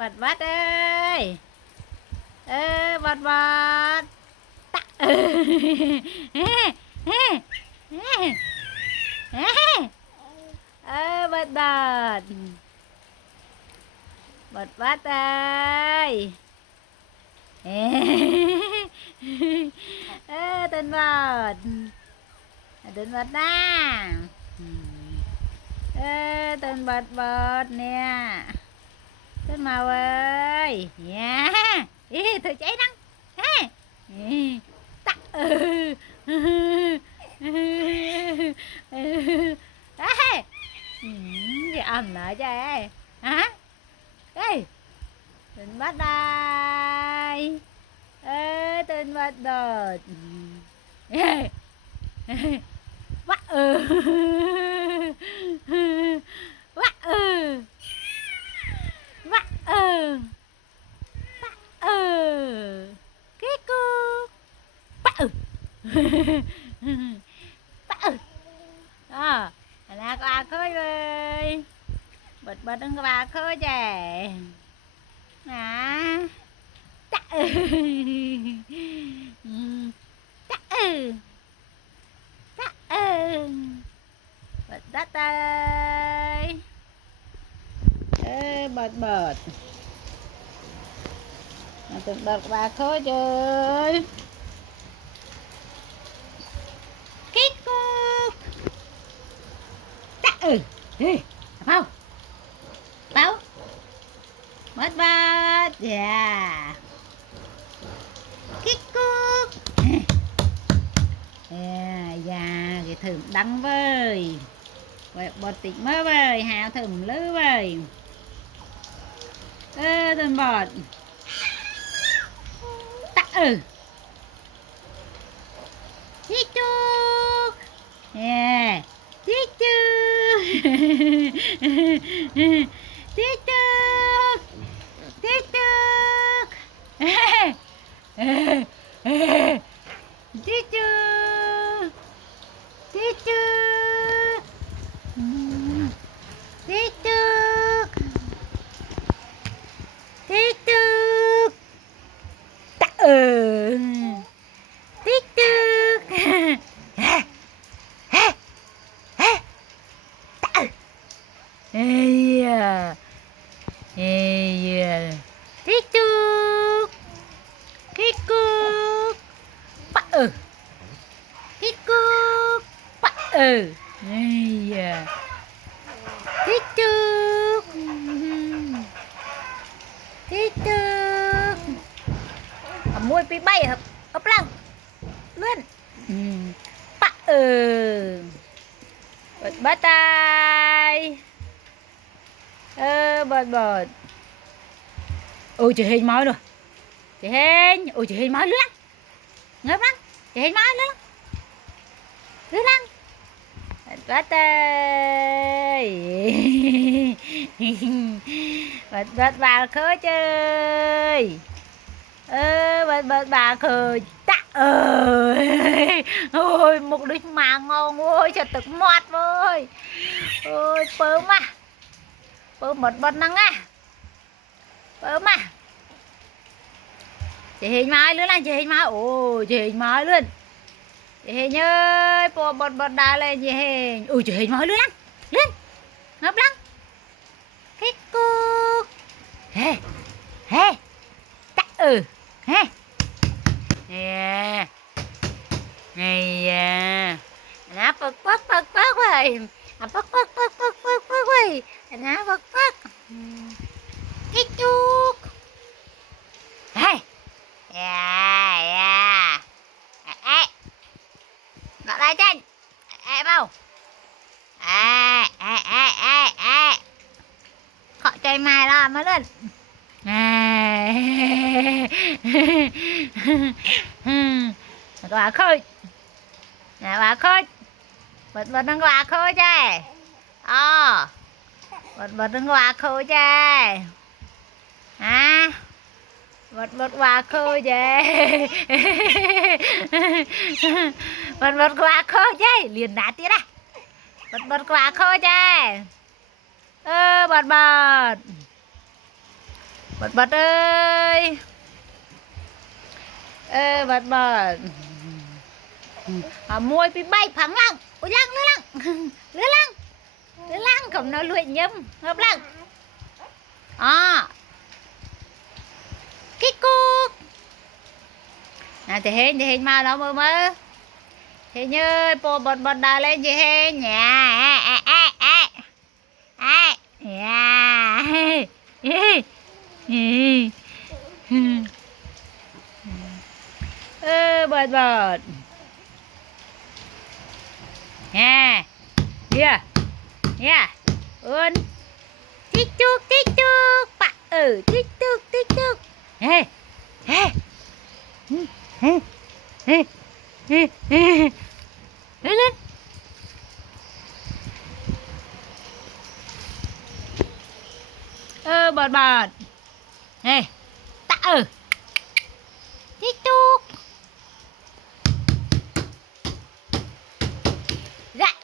Bật bát ơi. Bật bật. Tắc. Bật bật. Bật bát ơi. Tên bật. Tên bật nè. Tên bật bật nè. Tên màu ơi. Nha. Thôi cháy nắng. Tắc. Cái âm nữa chứ hả? Ê, tên bắt đây. Tên bắt đột. Bắt bắt bắt bắt cái cô bắt bắt là bà khơi ơi, bật bật đừng có bà khơi chè à chắc chắc chắc bật đất ơi. Bật bật từng đợt bà khơi chơi kít cúc chắc không tao bật bật yeah kít cúc yeah cái thử đắng vơi vậy bật tịnh mơ vơi hào thử lứ vơi tên bọt tắc đi chúc yeah đi chúc đi chúc đi chúc đi chúc đi chúc đi chúc đi chúc tắc đi chúc thích cúc thích cúc bắt thích cúc bắt thích cúc thích cúc môi bị bay ấp lăng luôn bắt bật bắt tay bật bật ôi chị hình mói rồi chị hình ôi chị hình mói lướt lăng ngớp lăng chị hình mói lướt lăng bắt tay bật bà khơi chơi bật bà khơi tạ ôi một đứa mà ngon ôi cho tự mót ơi ôi bớm à bớm bật năng á bớm à chị hình mai luôn là chị hình mai ôi chị hình mai luôn chị hình ơi bật đà lên chị hình ôi chị hình mai luôn lắm lên ngập lắm cái cô hê hê chắc hê nè này nó bật rồi bật rồi nó bật cái chuột hey yeah gọi lại trên bao họ chơi mày là mới lên bà khơi nè bà khơi bật đừng bà khơi chơi bật đừng bà khơi chơi bật bà khơi chơi bật bà khơi chơi liền đá tía đây bật bà khơi chơi bật bật ơi, bật bật môi bị bay phẳng lăng, ôi lăng lư lăng lư lăng lư lăng không nói luyện nhâm hợp lăng cái cục thì hình mà nó mơ mơ thì như bò bật bật đà lên gì hết nhà bật bật nha kia nha ơn tích chúc bạn tích chúc hey hey lên lên bật bật này tạ tích chúc dạ